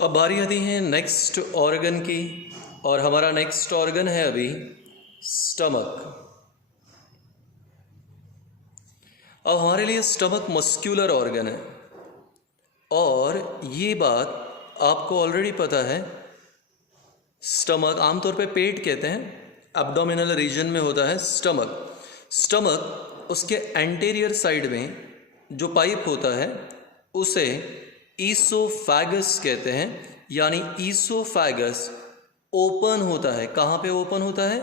अब बारी आती है नेक्स्ट ऑर्गन की, और हमारा नेक्स्ट ऑर्गन है अभी स्टमक। अब हमारे लिए स्टमक मस्क्यूलर ऑर्गन है, और ये बात आपको ऑलरेडी पता है। स्टमक आमतौर पे पेट कहते हैं, एब्डोमिनल रीजन में होता है स्टमक। स्टमक उसके एंटीरियर साइड में जो पाइप होता है उसे ईसोफेगस कहते हैं, यानी ईसोफेगस ओपन होता है। कहाँ पे ओपन होता है?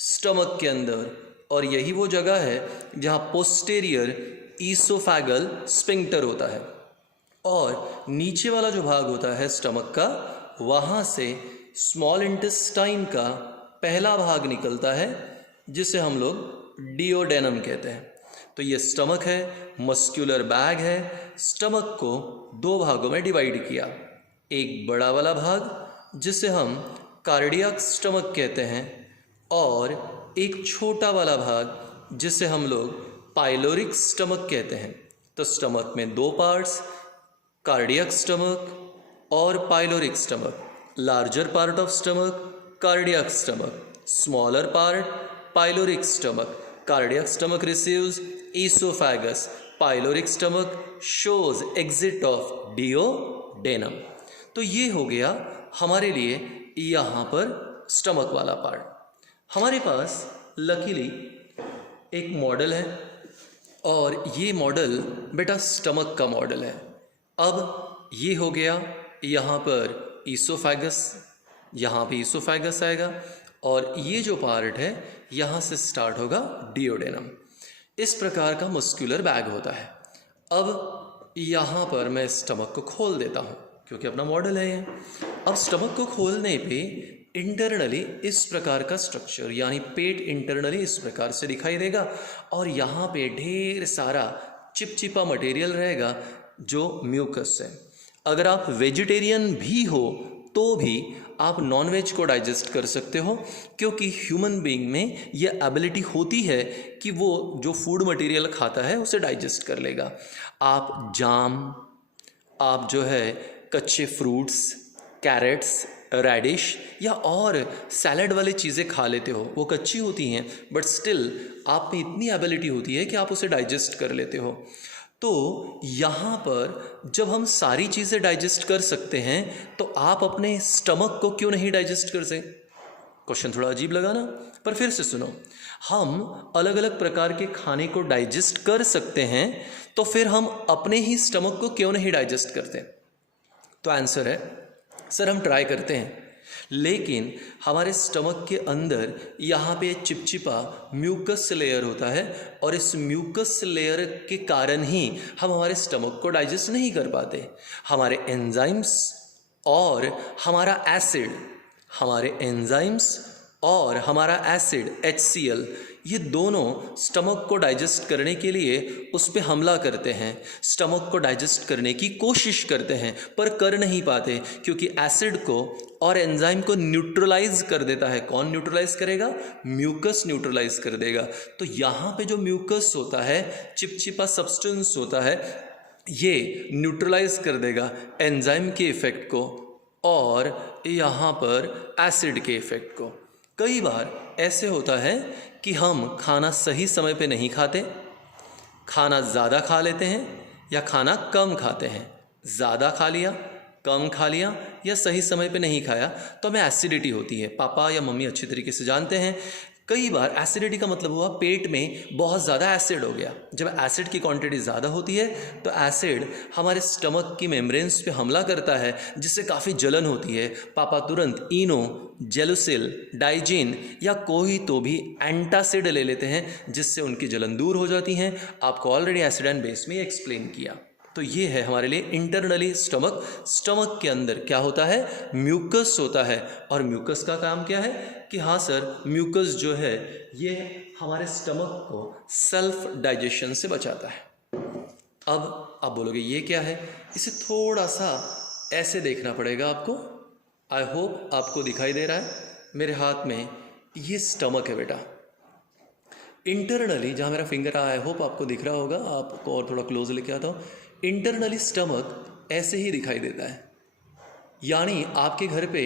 स्टमक के अंदर। और यही वो जगह है जहाँ पोस्टेरियर ईसोफेगल स्फिंक्टर होता है। और नीचे वाला जो भाग होता है स्टमक का, वहाँ से स्मॉल इंटेस्टाइन का पहला भाग निकलता है जिसे हम लोग डिओडेनम कहते हैं। तो ये स्टमक है, मस्क्यूलर बैग है। स्टमक को दो भागों में डिवाइड किया, एक बड़ा वाला भाग जिसे हम कार्डियक स्टमक कहते हैं, और एक छोटा वाला भाग जिसे हम लोग पाइलोरिक स्टमक कहते हैं। तो स्टमक में दो पार्ट्स, कार्डियक स्टमक और pyloric stomach. Larger part of stomach cardiac stomach, smaller part pyloric stomach. Cardiac stomach receives esophagus, pyloric stomach shows exit of duodenum। तो ये हो गया हमारे लिए यहाँ पर स्टमक वाला पार्ट। हमारे पास लकीली एक मॉडल है, और ये मॉडल बेटा स्टमक का मॉडल है। अब ये हो गया यहाँ पर ईसोफेगस, यहाँ पे ईसोफेगस आएगा, और ये जो पार्ट है यहाँ से स्टार्ट होगा डिओडेनम। इस प्रकार का मस्क्यूलर बैग होता है। अब यहाँ पर मैं स्टमक को खोल देता हूँ क्योंकि अपना मॉडल है ये। अब स्टमक को खोलने पे इंटरनली इस प्रकार का स्ट्रक्चर, यानी पेट इंटरनली इस प्रकार से दिखाई देगा, और यहाँ पे ढेर सारा चिपचिपा मटेरियल रहेगा जो म्यूकस है। अगर आप वेजिटेरियन भी हो तो भी आप नॉनवेज को डाइजेस्ट कर सकते हो, क्योंकि ह्यूमन बीइंग में ये एबिलिटी होती है कि वो जो फूड मटेरियल खाता है उसे डाइजेस्ट कर लेगा। आप जाम, आप जो है कच्चे फ्रूट्स, कैरेट्स, रेडिश या और सैलड वाली चीज़ें खा लेते हो, वो कच्ची होती हैं बट स्टिल आप में इतनी एबिलिटी होती है कि आप उसे डाइजेस्ट कर लेते हो। तो यहाँ पर जब हम सारी चीज़ें डाइजेस्ट कर सकते हैं तो आप अपने स्टमक को क्यों नहीं डाइजेस्ट कर सकते? क्वेश्चन थोड़ा अजीब लगा ना, पर फिर से सुनो। हम अलग अलग प्रकार के खाने को डाइजेस्ट कर सकते हैं, तो फिर हम अपने ही स्टमक को क्यों नहीं डाइजेस्ट करते? तो आंसर है सर हम ट्राई करते हैं, लेकिन हमारे स्टमक के अंदर यहाँ पे चिपचिपा म्यूकस लेयर होता है, और इस म्यूकस लेयर के कारण ही हम हमारे स्टमक को डाइजेस्ट नहीं कर पाते। हमारे एंजाइम्स और हमारा एसिड, हमारे एंजाइम्स और हमारा एसिड HCl, ये दोनों स्टमक को डाइजेस्ट करने के लिए उस पर हमला करते हैं, स्टमक को डाइजेस्ट करने की कोशिश करते हैं, पर कर नहीं पाते, क्योंकि एसिड को और एंजाइम को न्यूट्रलाइज कर देता है। कौन न्यूट्रलाइज करेगा? म्यूकस न्यूट्रलाइज कर देगा। तो यहाँ पे जो म्यूकस होता है, चिपचिपा सब्सटेंस होता है, ये न्यूट्रलाइज कर देगा एंजाइम के इफ़ेक्ट को और यहाँ पर एसिड के इफ़ेक्ट को। कई बार ऐसे होता है कि हम खाना सही समय पे नहीं खाते, खाना ज़्यादा खा लेते हैं या खाना कम खाते हैं। ज़्यादा खा लिया, कम खा लिया या सही समय पे नहीं खाया तो हमें एसिडिटी होती है। पापा या मम्मी अच्छी तरीके से जानते हैं। कई बार एसिडिटी का मतलब हुआ पेट में बहुत ज़्यादा एसिड हो गया। जब एसिड की क्वांटिटी ज़्यादा होती है तो एसिड हमारे स्टमक की मेम्ब्रेन्स पे हमला करता है, जिससे काफ़ी जलन होती है। पापा तुरंत इनो, जेलुसिल, डाइजीन या कोई तो भी एंटासिड ले लेते हैं, जिससे उनकी जलन दूर हो जाती हैं। आपको ऑलरेडी एसिड एंड बेस में एक्सप्लेन किया। तो ये है हमारे लिए इंटरनली स्टमक। स्टमक के अंदर क्या होता है? म्यूकस होता है। और म्यूकस का काम क्या है कि हाँ सर, म्यूकस जो है ये हमारे स्टमक को सेल्फ डाइजेशन से बचाता है। अब आप बोलोगे ये क्या है? इसे थोड़ा सा ऐसे देखना पड़ेगा आपको। आई होप आपको दिखाई दे रहा है। मेरे हाथ में ये स्टमक है बेटा। इंटरनली जहाँ मेरा फिंगर आई होप आपको दिख रहा होगा, आपको और थोड़ा क्लोज लेके आता हूँ। इंटरनली स्टमक ऐसे ही दिखाई देता है। यानी आपके घर पे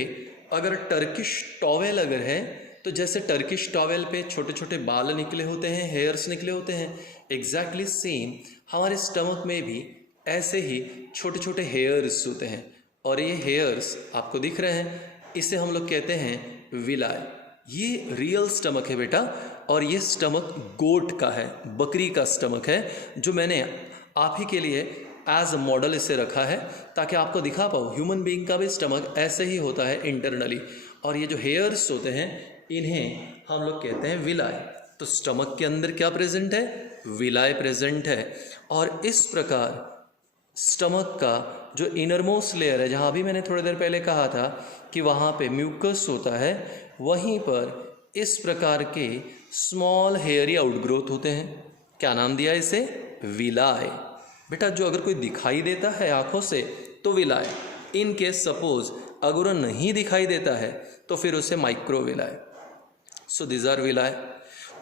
अगर टर्किश टॉवेल अगर है तो जैसे टर्किश टॉवेल पे छोटे छोटे बाल निकले होते हैं, हेयर्स निकले होते हैं, एग्जैक्टली सेम हमारे स्टमक में भी ऐसे ही छोटे छोटे हेयर्स होते हैं। और ये हेयर्स आपको दिख रहे हैं, इसे हम लोग कहते हैं विलाई। ये रियल स्टमक है बेटा, और ये स्टमक गोट का है, बकरी का स्टमक है, जो मैंने आप ही के लिए एज अ मॉडल इसे रखा है ताकि आपको दिखा पाऊँ। ह्यूमन बीइंग का भी स्टमक ऐसे ही होता है इंटरनली, और ये जो हेयर्स होते हैं इन्हें हम लोग कहते हैं विलाई। तो स्टमक के अंदर क्या प्रेजेंट है? विलाई प्रेजेंट है। और इस प्रकार स्टमक का जो इनरमोस्ट लेयर है, जहाँ भी मैंने थोड़ी देर पहले कहा था कि वहाँ पे म्यूकस होता है, वहीं पर इस प्रकार के स्मॉल हेयरी आउटग्रोथ होते हैं। क्या नाम दिया इसे? विलाई। बेटा जो अगर कोई दिखाई देता है आँखों से तो विलाई, इन केस सपोज अगर वो नहीं दिखाई देता है तो फिर उसे microvilli. So this are villi.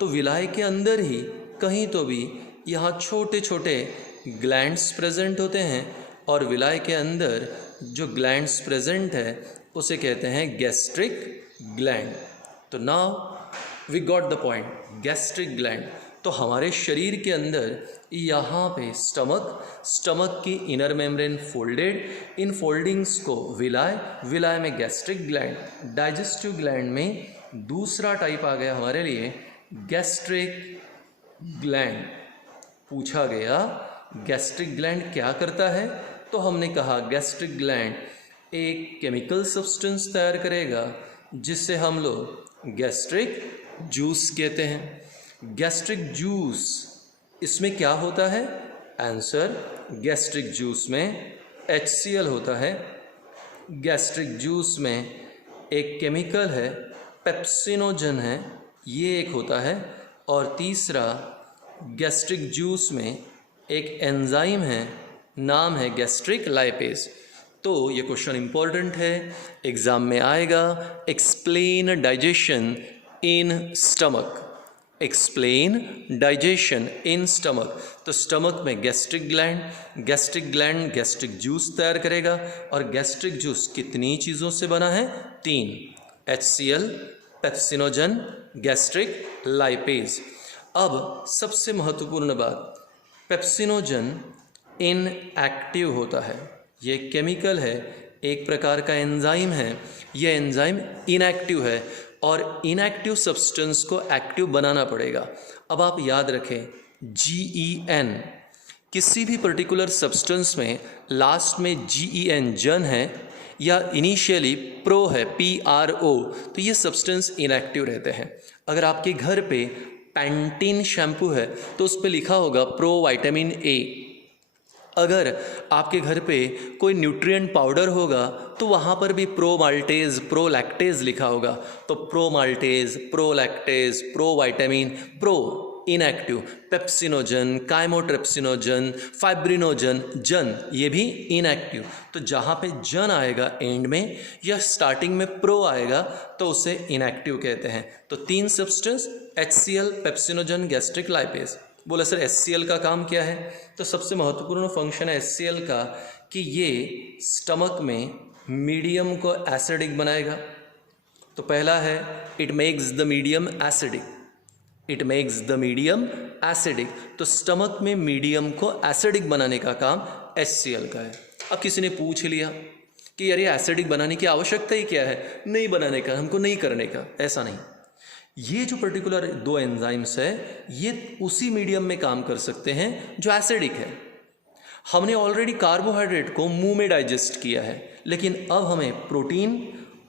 तो विलाई के अंदर ही कहीं तो भी यहाँ छोटे छोटे ग्लैंड्स प्रेजेंट होते हैं, और विलाई के अंदर जो ग्लैंड्स प्रेजेंट है उसे कहते हैं गैस्ट्रिक ग्लैंड। तो now we got the point, gastric gland. तो हमारे शरीर के अंदर यहाँ पे स्टमक की इनर मेम्ब्रेन फोल्डेड, इन फोल्डिंग्स को विलाई में गैस्ट्रिक ग्लैंड, डाइजेस्टिव ग्लैंड में दूसरा टाइप आ गया हमारे लिए गैस्ट्रिक ग्लैंड। पूछा गया गैस्ट्रिक ग्लैंड क्या करता है, तो हमने कहा गैस्ट्रिक ग्लैंड एक केमिकल सब्सटेंस तैयार करेगा जिससे हम लोग गैस्ट्रिक जूस कहते हैं। गैस्ट्रिक जूस, इसमें क्या होता है? आंसर, गैस्ट्रिक जूस में HCl होता है। गैस्ट्रिक जूस में एक केमिकल है पेप्सिनोजन है, ये एक होता है। और तीसरा गैस्ट्रिक जूस में एक एंजाइम है, नाम है गैस्ट्रिक लाइपेज। तो ये क्वेश्चन इंपॉर्टेंट है, एग्जाम में आएगा। Explain digestion in stomach, explain digestion in stomach. तो स्टमक में गैस्ट्रिक ग्लैंड गैस्ट्रिक जूस तैयार करेगा। और गैस्ट्रिक जूस कितनी चीज़ों से बना है? 3, HCl, पेप्सिनोजन, गैस्ट्रिक लाइपेज। अब सबसे महत्वपूर्ण बात, पेप्सिनोजन इनएक्टिव होता है। ये केमिकल है, एक प्रकार का एंजाइम है। ये एंजाइम इनएक्टिव है, और इनएक्टिव सब्सटेंस को एक्टिव बनाना पड़ेगा। अब आप याद रखें, GEN, किसी भी पर्टिकुलर सब्सटेंस में लास्ट में GEN जन है या इनिशियली प्रो है PRO, तो ये सब्सटेंस इनएक्टिव रहते हैं। अगर आपके घर पे पैंटीन शैम्पू है तो उस पर लिखा होगा प्रो विटामिन A। अगर आपके घर पे कोई न्यूट्रिएंट पाउडर होगा तो वहाँ पर भी प्रो माल्टेज, प्रो लैक्टेज लिखा होगा। तो pro maltase, pro lactase, pro vitamin, pro inactive, pepsinogen, chymotrypsinogen, fibrinogen, जन, ये भी इनएक्टिव। तो जहाँ पे जन आएगा एंड में या स्टार्टिंग में प्रो आएगा तो उसे इनएक्टिव कहते हैं। तो 3 substance HCl, pepsinogen, gastric lipase. बोला सर HCl का काम क्या है? तो सबसे महत्वपूर्ण फंक्शन है HCl का कि ये स्टमक में मीडियम को एसिडिक बनाएगा। तो पहला है it makes the medium acidic, it makes the medium acidic. तो स्टमक में मीडियम को एसिडिक बनाने का काम HCl का है। अब किसी ने पूछ लिया कि यार ये एसिडिक बनाने की आवश्यकता ही क्या है? नहीं बनाने का, हमको नहीं करने का। ऐसा नहीं, ये जो पर्टिकुलर 2 एंजाइम्स है ये उसी मीडियम में काम कर सकते हैं जो एसिडिक है। हमने ऑलरेडी कार्बोहाइड्रेट को मुंह में डाइजेस्ट किया है, लेकिन अब हमें प्रोटीन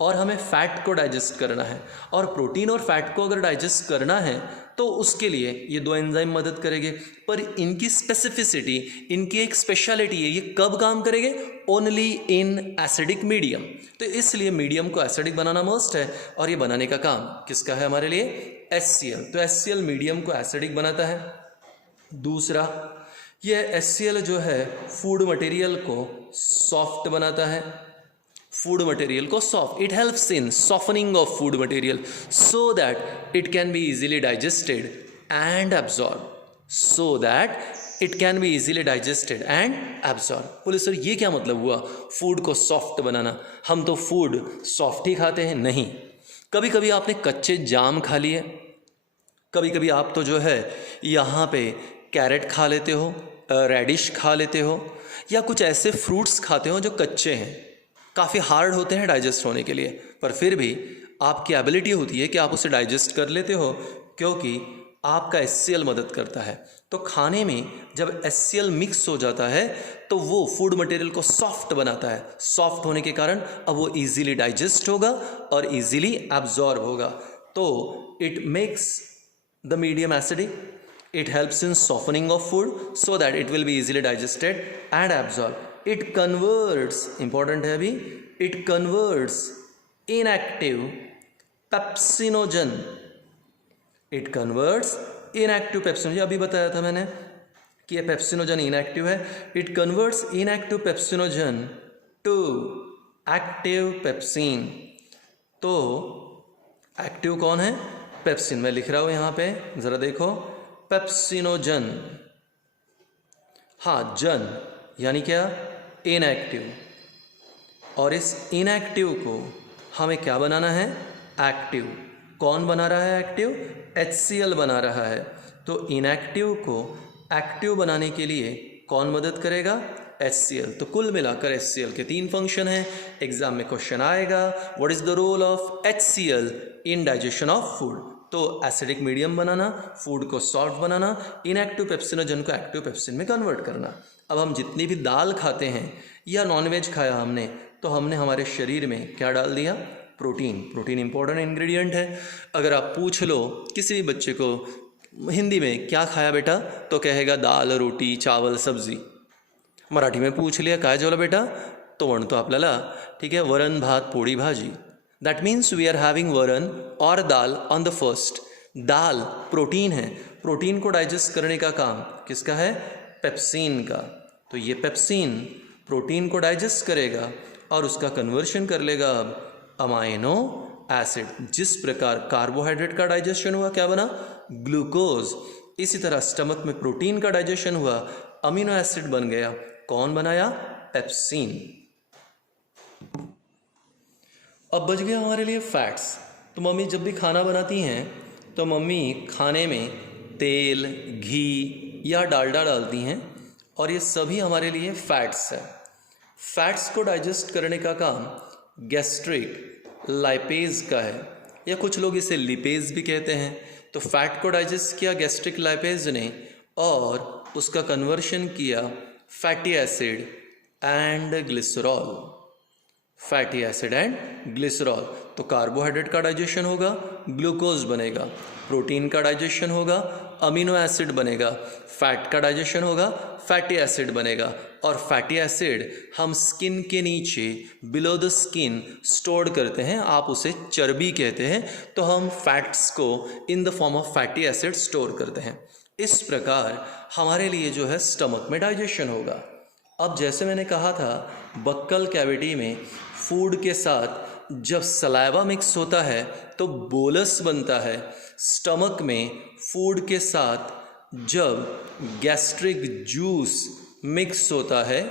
और हमें फैट को डाइजेस्ट करना है। और प्रोटीन और फैट को अगर डाइजेस्ट करना है तो उसके लिए ये 2 एंजाइम मदद करेंगे। पर इनकी स्पेसिफिसिटी, इनकी एक स्पेशलिटी है, ये कब काम करेंगे? Only in acidic medium. तो इसलिए मीडियम को एसिडिक बनाना मस्ट है, और ये बनाने का काम किसका है हमारे लिए? HCl। तो HCl मीडियम को एसिडिक बनाता है। दूसरा, ये HCl जो है फूड मटेरियल को सॉफ्ट बनाता है, फूड मटेरियल को soft, it helps in softening of food material so that it can be easily digested and absorb, so that it can be easily digested and absorb. बोले sir ये क्या मतलब हुआ, food को soft बनाना? हम तो food soft ही खाते हैं। नहीं, कभी कभी आपने कच्चे जाम खा लिए, कभी कभी आप तो जो है यहाँ पे कैरेट खा लेते हो, रेडिश खा लेते हो, या कुछ ऐसे फ्रूट्स खाते हो जो कच्चे हैं, काफ़ी हार्ड होते हैं डाइजेस्ट होने के लिए, पर फिर भी आपकी एबिलिटी होती है कि आप उसे डाइजेस्ट कर लेते हो क्योंकि आपका HCl मदद करता है। तो खाने में जब HCl मिक्स हो जाता है तो वो फूड मटेरियल को सॉफ्ट बनाता है। सॉफ्ट होने के कारण अब वो इजीली डाइजेस्ट होगा और इजीली एब्जॉर्ब होगा। तो it makes the medium acidic, it helps in softening of food so that it will be easily digested and absorbed. It converts, important है अभी, it converts inactive pepsinogen, it converts inactive pepsinogen, अभी बताया था मैंने कि ये pepsinogen inactive है, it converts inactive pepsinogen to active pepsin. तो एक्टिव कौन है? पेप्सिन। मैं लिख रहा हूँ यहाँ पे, ज़रा देखो, पेप्सिनोजन। हाँ, जन यानी क्या? इनएक्टिव। और इस इनएक्टिव को हमें क्या बनाना है? एक्टिव। कौन बना रहा है एक्टिव? HCl बना रहा है। तो इनएक्टिव को एक्टिव बनाने के लिए कौन मदद करेगा? HCl। तो कुल मिलाकर HCl के 3 फंक्शन हैं। एग्जाम में क्वेश्चन आएगा, what is the role of HCl in digestion of food? तो एसिडिक मीडियम बनाना, फूड को सॉफ्ट बनाना, इनएक्टिव पेप्सिनोजन को एक्टिव पेप्सिन में कन्वर्ट करना। अब हम जितनी भी दाल खाते हैं या नॉनवेज खाया हमने, तो हमने हमारे शरीर में क्या डाल दिया? प्रोटीन। प्रोटीन इंपॉर्टेंट इंग्रेडिएंट है। अगर आप पूछ लो किसी भी बच्चे को हिंदी में क्या खाया बेटा, तो कहेगा दाल, रोटी, चावल, सब्जी। मराठी में पूछ लिया काय जेवला बेटा, तो म्हणतो आपल्याला ठीक है वरण भात पोळी भाजी। That means we are having वरण और दाल ऑन द फर्स्ट। दाल प्रोटीन है, प्रोटीन को डाइजेस्ट करने का काम किसका है? पेप्सिन का। तो ये पेप्सिन प्रोटीन को डाइजेस्ट करेगा और उसका कन्वर्शन कर लेगा अब अमाइनो एसिड। जिस प्रकार कार्बोहाइड्रेट का डाइजेशन हुआ, क्या बना? ग्लूकोज। इसी तरह स्टमक में प्रोटीन का डाइजेशन हुआ, अमीनो एसिड बन गया। कौन बनाया? पेप्सिन। अब बच गया हमारे लिए फैट्स। तो मम्मी जब भी खाना बनाती हैं तो मम्मी खाने में तेल, घी या डालडा डालती हैं और ये सभी हमारे लिए फैट्स है। फैट्स को डाइजेस्ट करने का काम गैस्ट्रिक लाइपेज का है, या कुछ लोग इसे लिपेज भी कहते हैं। तो फैट को डाइजेस्ट किया गैस्ट्रिक लाइपेज ने और उसका कन्वर्शन किया fatty acid and glycerol. Fatty acid and glycerol. तो कार्बोहाइड्रेट का डाइजेशन होगा, ग्लूकोज बनेगा। प्रोटीन का डाइजेशन होगा, अमीनो एसिड बनेगा। फैट का डाइजेशन होगा, फैटी एसिड बनेगा। और फैटी एसिड हम स्किन के नीचे बिलो द स्किन स्टोर करते हैं, आप उसे चर्बी कहते हैं। तो हम फैट्स को in the form of fatty acid store करते हैं। इस प्रकार हमारे लिए जो है स्टमक में डाइजेशन होगा। अब जैसे मैंने कहा था, बक्कल कैविटी में फूड के साथ जब सलाइवा मिक्स होता है तो बोलस बनता है। स्टमक में फूड के साथ जब गैस्ट्रिक जूस मिक्स होता है,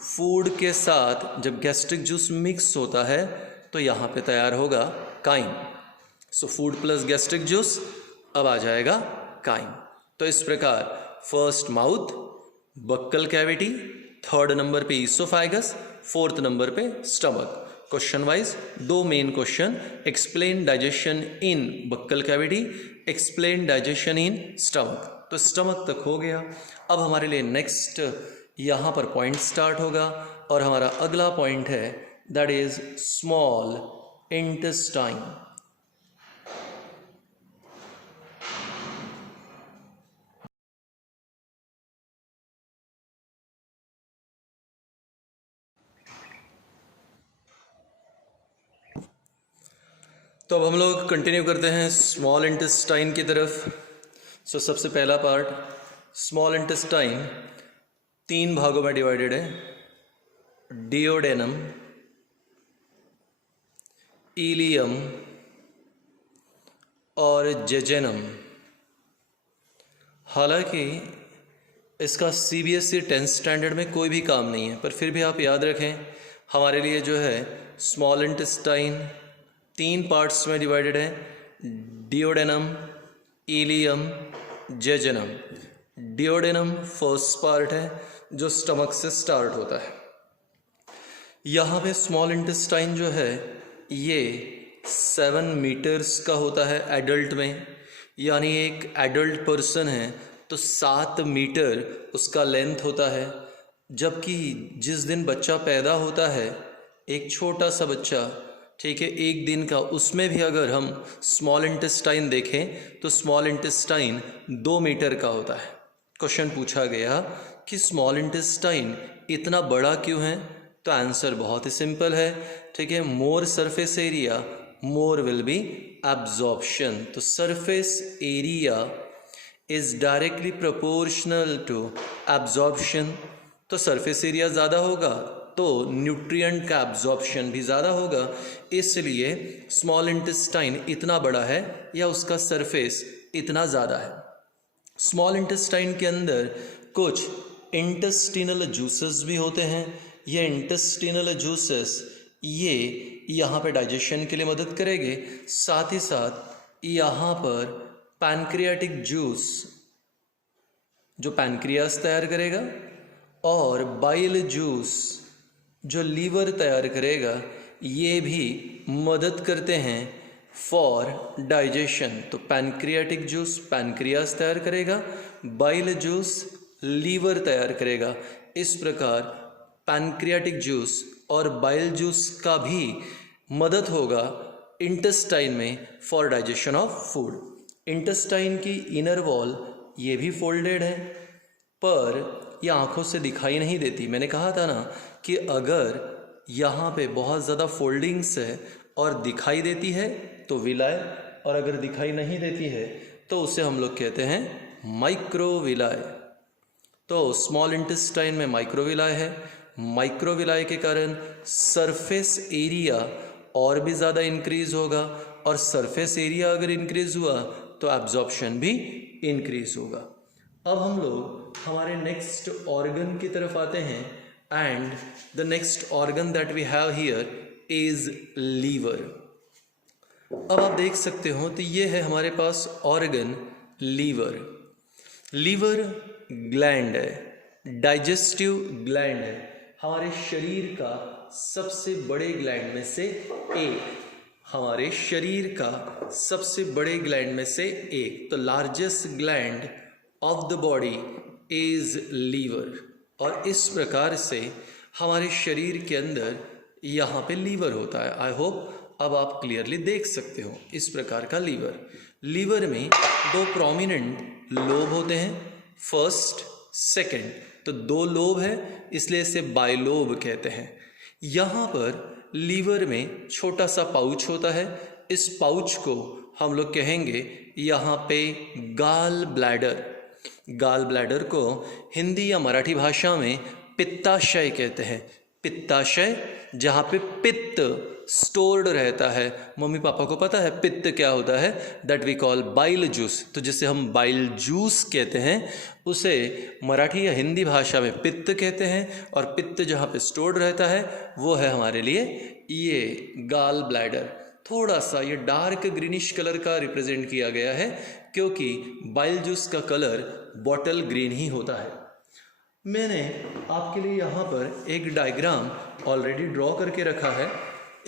फूड के साथ जब गैस्ट्रिक जूस मिक्स होता है तो यहाँ पे तैयार होगा chyme. So food plus gastric juice, अब आ जाएगा काइम। तो इस प्रकार first mouth, buccal cavity, third number पे ईसोफाइगस, फोर्थ नंबर पे stomach. Question wise 2 main question, explain digestion in buccal cavity, explain digestion in stomach. तो स्टमक तक हो गया। अब हमारे लिए नेक्स्ट यहाँ पर पॉइंट स्टार्ट होगा और हमारा अगला पॉइंट है दैट इज स्मॉल इंटेस्टाइन। तो अब हम लोग कंटिन्यू करते हैं स्मॉल इंटेस्टाइन की तरफ। सो सबसे पहला पार्ट, स्मॉल इंटेस्टाइन 3 भागों में डिवाइडेड है, डिओडेनम, इलियम और जेजेनम। हालांकि इसका CBSE 10th स्टैंडर्ड में कोई भी काम नहीं है, पर फिर भी आप याद रखें हमारे लिए जो है स्मॉल इंटेस्टाइन 3 पार्ट्स में डिवाइडेड है, duodenum, ileum, jejunum. Duodenum first part है जो स्टमक से स्टार्ट होता है। यहाँ पे स्मॉल इंटेस्टाइन जो है ये 7 मीटर्स का होता है एडल्ट में, यानी एक एडल्ट पर्सन है तो 7 मीटर उसका लेंथ होता है। जबकि जिस दिन बच्चा पैदा होता है, एक छोटा सा बच्चा, ठीक है, 1 दिन का, उसमें भी अगर हम स्मॉल इंटेस्टाइन देखें तो स्मॉल इंटेस्टाइन 2 मीटर का होता है। क्वेश्चन पूछा गया कि स्मॉल इंटेस्टाइन इतना बड़ा क्यों है, तो आंसर बहुत ही सिंपल है, ठीक है, more surface area more will be absorption. तो surface area is directly proportional to absorption. तो सरफेस एरिया ज़्यादा होगा तो न्यूट्रिएंट का एब्जॉर्प्शन भी ज़्यादा होगा, इसलिए स्मॉल इंटेस्टाइन इतना बड़ा है या उसका सरफेस इतना ज़्यादा है। स्मॉल इंटेस्टाइन के अंदर कुछ इंटेस्टिनल जूसेस भी होते हैं। ये इंटेस्टिनल जूसेस ये यहाँ पे डाइजेशन के लिए मदद करेंगे, साथ ही साथ यहाँ पर पैनक्रियाटिक जूस जो पैनक्रियास तैयार करेगा और बाइल जूस जो लीवर तैयार करेगा, ये भी मदद करते हैं फॉर डाइजेशन। तो पैनक्रियाटिक जूस पैनक्रियास तैयार करेगा, बाइल जूस लीवर तैयार करेगा। इस प्रकार पैनक्रियाटिक जूस और बाइल जूस का भी मदद होगा इंटेस्टाइन में for digestion of food. Intestine की इनर वॉल ये भी फोल्डेड है, पर ये आँखों से दिखाई नहीं देती। मैंने कहा था ना कि अगर यहाँ पे बहुत ज़्यादा फोल्डिंग्स है और दिखाई देती है तो विलाय, और अगर दिखाई नहीं देती है तो उसे हम लोग कहते हैं माइक्रोविलाय। तो स्मॉल इंटेस्टाइन में माइक्रोविलाय है। माइक्रोविलाय के कारण सरफेस एरिया और भी ज़्यादा इंक्रीज होगा, और सरफेस एरिया अगर इंक्रीज हुआ तो एब्जॉर्प्शन भी इंक्रीज होगा। अब हम लोग हमारे नेक्स्ट ऑर्गन की तरफ आते हैं, and the next organ that we have here is liver. अब आप देख सकते हो तो ये है हमारे पास ऑर्गन लीवर। लीवर ग्लैंड है, डाइजेस्टिव ग्लैंड है, हमारे शरीर का सबसे बड़े ग्लैंड में से एक, हमारे शरीर का सबसे बड़े ग्लैंड में से एक। तो largest gland of the body is liver, और इस प्रकार से हमारे शरीर के अंदर यहाँ पे लीवर होता है। आई होप अब आप क्लियरली देख सकते हो इस प्रकार का लीवर। लीवर में 2 प्रोमिनेंट लोब होते हैं, फर्स्ट सेकंड। तो 2 लोब है इसलिए इसे बाइलोब कहते हैं। यहाँ पर लीवर में छोटा सा पाउच होता है, इस पाउच को हम लोग कहेंगे यहाँ पे गाल ब्लैडर। गाल ब्लैडर को हिंदी या मराठी भाषा में पित्ताशय कहते हैं। पित्ताशय जहाँ पे पित्त स्टोर्ड रहता है। मम्मी पापा को पता है पित्त क्या होता है, that we call bile juice. तो जिसे हम बाइल जूस कहते हैं उसे मराठी या हिंदी भाषा में पित्त कहते हैं, और पित्त जहाँ पे स्टोर्ड रहता है वो है हमारे लिए ये गाल ब्लैडर। थोड़ा सा ये डार्क ग्रीनिश कलर का रिप्रेजेंट किया गया है क्योंकि बाइल जूस का कलर बॉटल ग्रीन ही होता है। मैंने आपके लिए यहाँ पर एक डायग्राम ऑलरेडी ड्रॉ करके रखा है,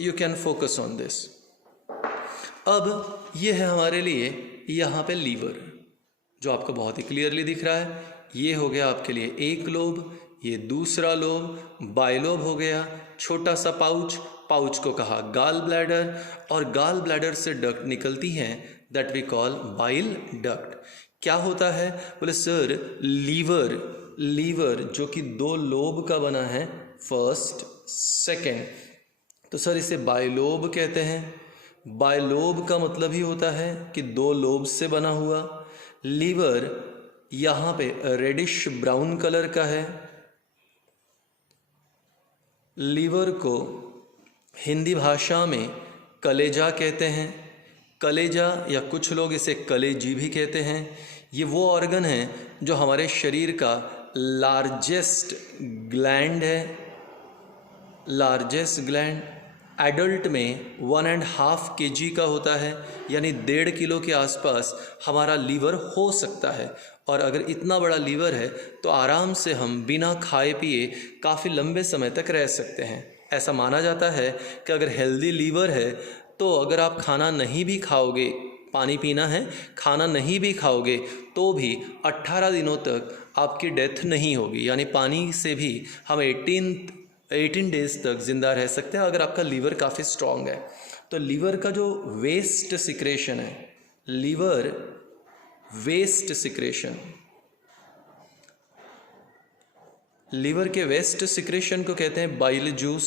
you can focus on this. अब ये है हमारे लिए यहाँ पे लीवर जो आपको बहुत ही क्लियरली दिख रहा है। ये हो गया आपके लिए एक लोब, ये दूसरा लोब, बाइलोब हो गया, छोटा सा पाउच, पाउच को कहा गाल ब्लैडर, और गाल ब्लैडर से डक्ट निकलती हैं that we call bile duct. क्या होता है, बोले सर लीवर, लीवर जो कि 2 लोब का बना है, फर्स्ट सेकेंड, तो सर इसे बाइलोब कहते हैं। बाइलोब का मतलब ही होता है कि 2 लोब से बना हुआ। लीवर यहाँ पे रेडिश ब्राउन कलर का है। लीवर को हिंदी भाषा में कलेजा कहते हैं। कलेजा या कुछ लोग इसे कलेजी भी कहते हैं। ये वो ऑर्गन है जो हमारे शरीर का लार्जेस्ट ग्लैंड है। लार्जेस्ट ग्लैंड एडल्ट में 1.5 kg का होता है, यानी 1.5 किलो के आसपास हमारा लीवर हो सकता है। और अगर इतना बड़ा लीवर है तो आराम से हम बिना खाए पिए काफ़ी लंबे समय तक रह सकते हैं। ऐसा माना जाता है कि अगर हेल्दी लीवर है तो अगर आप खाना नहीं भी खाओगे, पानी पीना है, खाना नहीं भी खाओगे तो भी 18 दिनों तक आपकी डेथ नहीं होगी, यानी पानी से भी हम 18 डेज तक ज़िंदा रह सकते हैं अगर आपका लीवर काफ़ी स्ट्रॉन्ग है। तो लीवर का जो वेस्ट सिक्रेशन है, लीवर वेस्ट सिक्रेशन, लीवर के वेस्ट सिक्रेशन को कहते हैं बाइल जूस,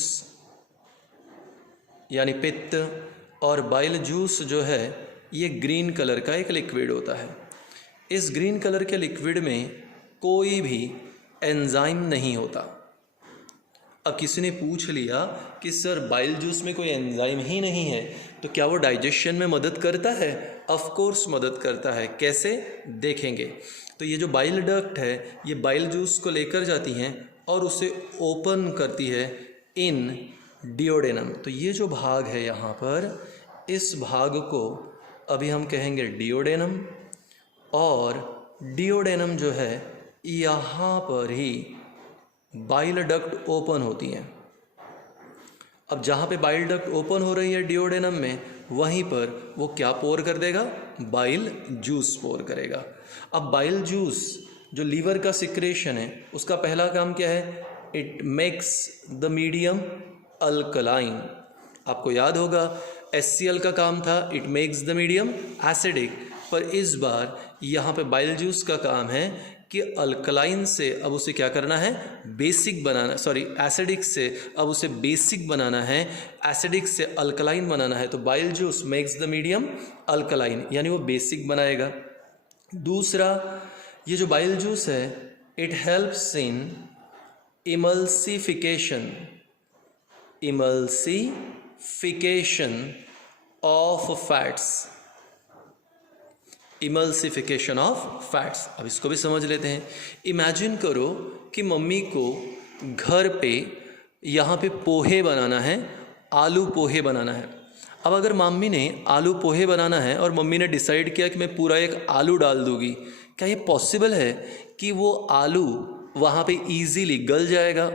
यानी पित्त। और बाइल जूस जो है ये ग्रीन कलर का एक लिक्विड होता है। इस ग्रीन कलर के लिक्विड में कोई भी एंजाइम नहीं होता। अब किसी ने पूछ लिया कि सर बाइल जूस में कोई एंजाइम ही नहीं है तो क्या वो डाइजेशन में मदद करता है? ऑफ कोर्स मदद करता है। कैसे, देखेंगे। तो ये जो बाइल डक्ट है ये बाइल जूस को लेकर जाती हैं और उसे ओपन करती है इन डिओडेनम। तो ये जो भाग है यहाँ पर, इस भाग को अभी हम कहेंगे डिओडेनम। और डिओडेनम जो है यहाँ पर ही बाइल डक्ट ओपन होती हैं। अब जहाँ पे बाइल डक्ट ओपन हो रही है डिओडेनम में, वहीं पर वो क्या पोर कर देगा? बाइल जूस पोर करेगा। अब बाइल जूस जो लीवर का सिक्रेशन है उसका पहला काम क्या है? It makes the medium alkaline. आपको याद होगा HCl का काम था it makes the medium acidic, पर इस बार यहाँ पे बाइल जूस का काम है कि अल्कलाइन से अब उसे क्या करना है? बेसिक बनाना, एसिडिक से अब उसे बेसिक बनाना है, एसिडिक से अल्कलाइन बनाना है। तो bile juice makes the medium alkaline, यानी वो बेसिक बनाएगा। दूसरा, ये जो बाइल जूस है it helps in emulsification of fats. Emulsification of fats, अब इसको भी समझ लेते हैं। इमेजिन करो कि मम्मी को घर पे यहाँ पे पोहे बनाना है, आलू पोहे बनाना है। अब अगर मम्मी ने आलू पोहे बनाना है और मम्मी ने डिसाइड किया कि मैं पूरा एक आलू डाल दूँगी, क्या ये पॉसिबल है कि वो आलू वहाँ पे इजीली गल जाएगा,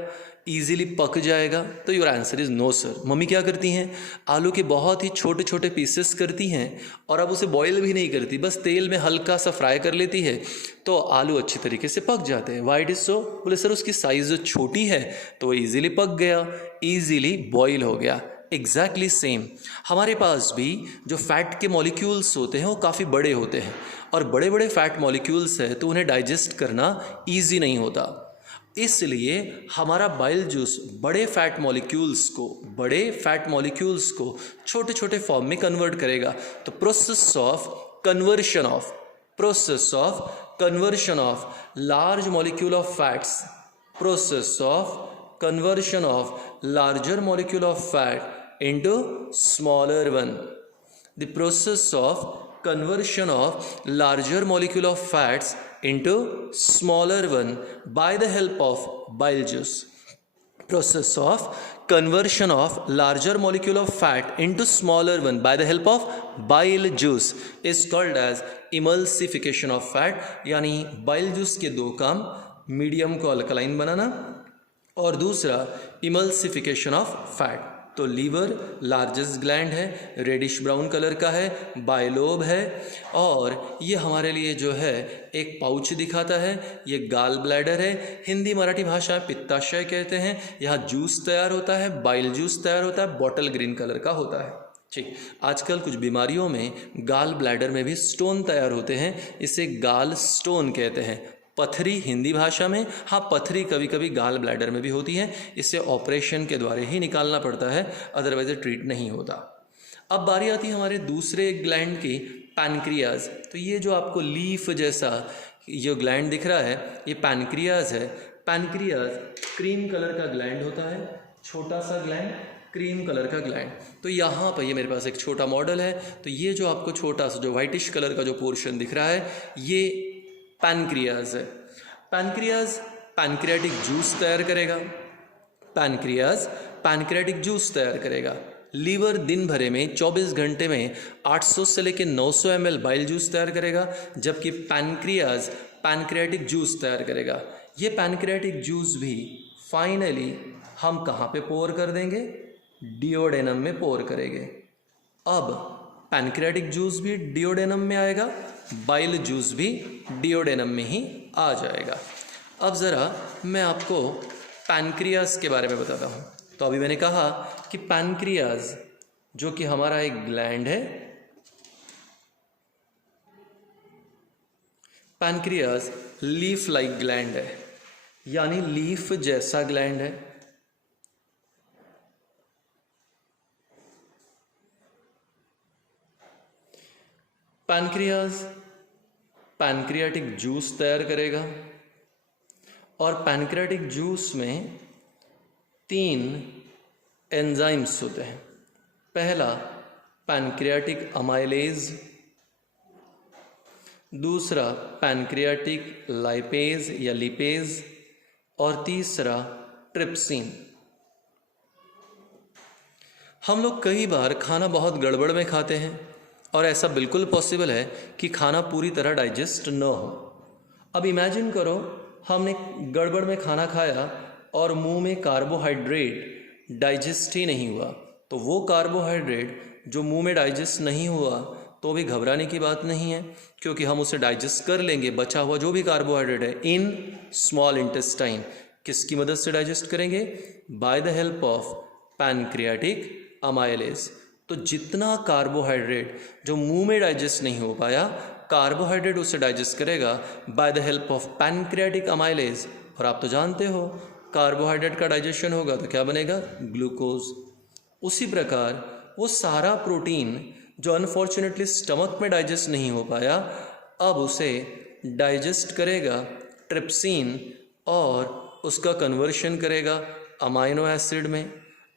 इजीली पक जाएगा? तो your answer is no sir. Mummy क्या करती हैं? आलू के बहुत ही छोटे छोटे पीसेस करती हैं और अब उसे बॉयल भी नहीं करती, बस तेल में हल्का सा फ्राई कर लेती है तो आलू अच्छी तरीके से पक जाते हैं। Why it is so? बोले सर उसकी साइज़ छोटी है तो वो ईजिली पक गया, ईजिली बॉयल हो गया। एग्जैक्टली सेम हमारे पास भी जो फैट के मॉलिक्यूल्स होते हैं वो काफ़ी बड़े होते हैं, और बड़े बड़े फैट मॉलिक्यूल्स है तो उन्हें डाइजेस्ट करना ईजी नहीं होता। इसलिए हमारा बाइल जूस बड़े फैट मॉलिक्यूल्स को छोटे छोटे फॉर्म में कन्वर्ट करेगा। तो process of conversion of large molecule of fats, process of conversion of larger molecule of fat into smaller one. The process of conversion of larger molecule of fats into smaller one by the help of bile juice. Process of conversion of larger molecule of fat into smaller one by the help of bile juice is called as emulsification of fat. यानी bile juice के दो काम, medium को alkaline बनाना और दूसरा emulsification of fat. तो liver largest gland है, reddish brown colour का है, बायलोब है, और ये हमारे लिए जो है एक पाउच दिखाता है। ये गाल ब्लैडर है, हिंदी मराठी भाषा में पित्ताशय कहते हैं। यहाँ जूस तैयार होता है, बाइल जूस तैयार होता है, बॉटल ग्रीन कलर का होता है। ठीक, आजकल कुछ बीमारियों में गाल ब्लैडर में भी स्टोन तैयार होते हैं, इसे गाल स्टोन कहते हैं। पथरी हिंदी भाषा में, हाँ पथरी कभी कभी गाल ब्लैडर में भी होती है, इसे ऑपरेशन के द्वारा ही निकालना पड़ता है, अदरवाइज ट्रीट नहीं होता। अब बारी आती है हमारे दूसरे ग्लैंड की, पैनक्रियाज। तो ये जो आपको लीफ जैसा जो ग्लैंड दिख रहा है ये पैनक्रियाज है। पैनक्रियाज क्रीम कलर का ग्लैंड होता है, छोटा सा ग्लैंड, क्रीम कलर का ग्लैंड। तो यहाँ पर ये मेरे पास एक छोटा मॉडल है। तो ये जो आपको छोटा सा जो वाइटिश कलर का जो पोर्शन दिख रहा है ये पैनक्रियाज है। पैनक्रियाज पैनक्रियाटिक जूस तैयार करेगा, पैनक्रियाज पैनक्रियाटिक जूस तैयार करेगा। लीवर दिन भरे में 24 घंटे में 800 से लेकर 900 ml बाइल जूस तैयार करेगा, जबकि पैनक्रियाज पैनक्रियाटिक जूस तैयार करेगा। ये पैनक्रियाटिक जूस भी फाइनली हम कहाँ पे पोर कर देंगे? डिओडेनम में पोर करेंगे। अब पैनक्रियाटिक जूस भी डिओडेनम में आएगा, बाइल जूस भी डिओडेनम में ही आ जाएगा। अब ज़रा मैं आपको पैनक्रियाज के बारे में बताता हूँ। तो अभी मैंने कहा कि पैनक्रियाज जो कि हमारा एक ग्लैंड है, पैनक्रियाज लीफ लाइक ग्लैंड है, यानी लीफ जैसा ग्लैंड है। पैनक्रियाज पैनक्रियाटिक जूस तैयार करेगा और पैनक्रियाटिक जूस में 3 एंजाइम्स होते हैं। पहला पैनक्रियाटिक अमाइलेज, दूसरा पैनक्रियाटिक लाइपेज या लिपेज और तीसरा ट्रिप्सिन। हम लोग कई बार खाना बहुत गड़बड़ में खाते हैं और ऐसा बिल्कुल पॉसिबल है कि खाना पूरी तरह डाइजेस्ट न हो। अब इमेजिन करो हमने गड़बड़ में खाना खाया और मुंह में कार्बोहाइड्रेट डाइजेस्ट ही नहीं हुआ, तो वो कार्बोहाइड्रेट जो मुंह में डाइजेस्ट नहीं हुआ तो भी घबराने की बात नहीं है, क्योंकि हम उसे डाइजेस्ट कर लेंगे। बचा हुआ जो भी कार्बोहाइड्रेट है इन स्मॉल इंटेस्टाइन, किसकी मदद से डाइजेस्ट करेंगे? By the help of pancreatic amylase. तो जितना कार्बोहाइड्रेट जो मुंह में डाइजेस्ट नहीं हो पाया, कार्बोहाइड्रेट उसे डाइजेस्ट करेगा by the help of pancreatic amylase. और आप तो जानते हो कार्बोहाइड्रेट का डाइजेशन होगा तो क्या बनेगा? ग्लूकोज। उसी प्रकार वो सारा प्रोटीन जो अनफॉर्चुनेटली स्टमक में डाइजेस्ट नहीं हो पाया, अब उसे डाइजेस्ट करेगा ट्रिप्सिन और उसका कन्वर्शन करेगा अमाइनो एसिड में।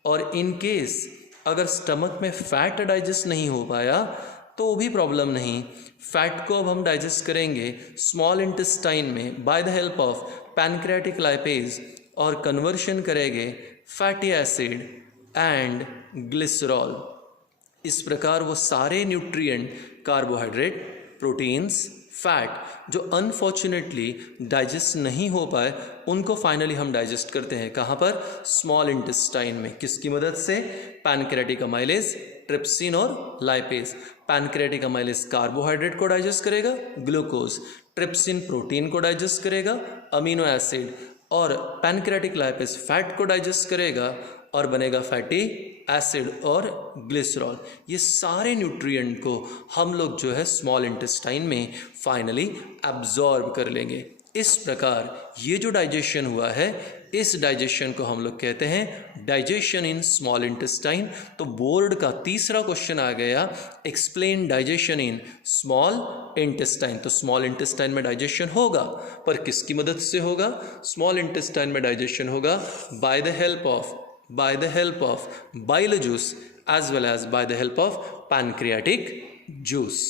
और इन केस अगर स्टमक में फैट डाइजेस्ट नहीं हो पाया तो भी प्रॉब्लम नहीं, फैट को अब हम डाइजेस्ट करेंगे स्मॉल इंटेस्टाइन में by the help of pancreatic lipase और कन्वर्शन करेंगे फैटी एसिड एंड ग्लिसरॉल। इस प्रकार वो सारे न्यूट्रिएंट, कार्बोहाइड्रेट, प्रोटीन्स, फैट जो अनफॉर्चुनेटली डाइजेस्ट नहीं हो पाए, उनको फाइनली हम डाइजेस्ट करते हैं। कहाँ पर? स्मॉल इंटेस्टाइन में। किसकी मदद से? पैनक्रियाटिक अमाइलेज, ट्रिप्सिन और लाइपेज। पैनक्रियाटिक अमाइलेज कार्बोहाइड्रेट को डाइजेस्ट करेगा, ग्लूकोज। ट्रिप्सिन प्रोटीन को डाइजेस्ट करेगा, अमीनो एसिड। और पैनक्रियाटिक लाइपेज फैट को डाइजेस्ट करेगा और बनेगा फैटी एसिड और ग्लिसरॉल। ये सारे न्यूट्रिएंट को हम लोग जो है स्मॉल इंटेस्टाइन में फाइनली एब्जॉर्ब कर लेंगे। इस प्रकार ये जो डाइजेशन हुआ है, इस डाइजेशन को हम लोग कहते हैं डाइजेशन इन स्मॉल इंटेस्टाइन। तो बोर्ड का तीसरा क्वेश्चन आ गया, explain digestion in small intestine. तो स्मॉल इंटेस्टाइन में डाइजेशन होगा, पर किसकी मदद से होगा? स्मॉल इंटेस्टाइन में डाइजेशन होगा by the help of bile juice as well as by the help of pancreatic juice।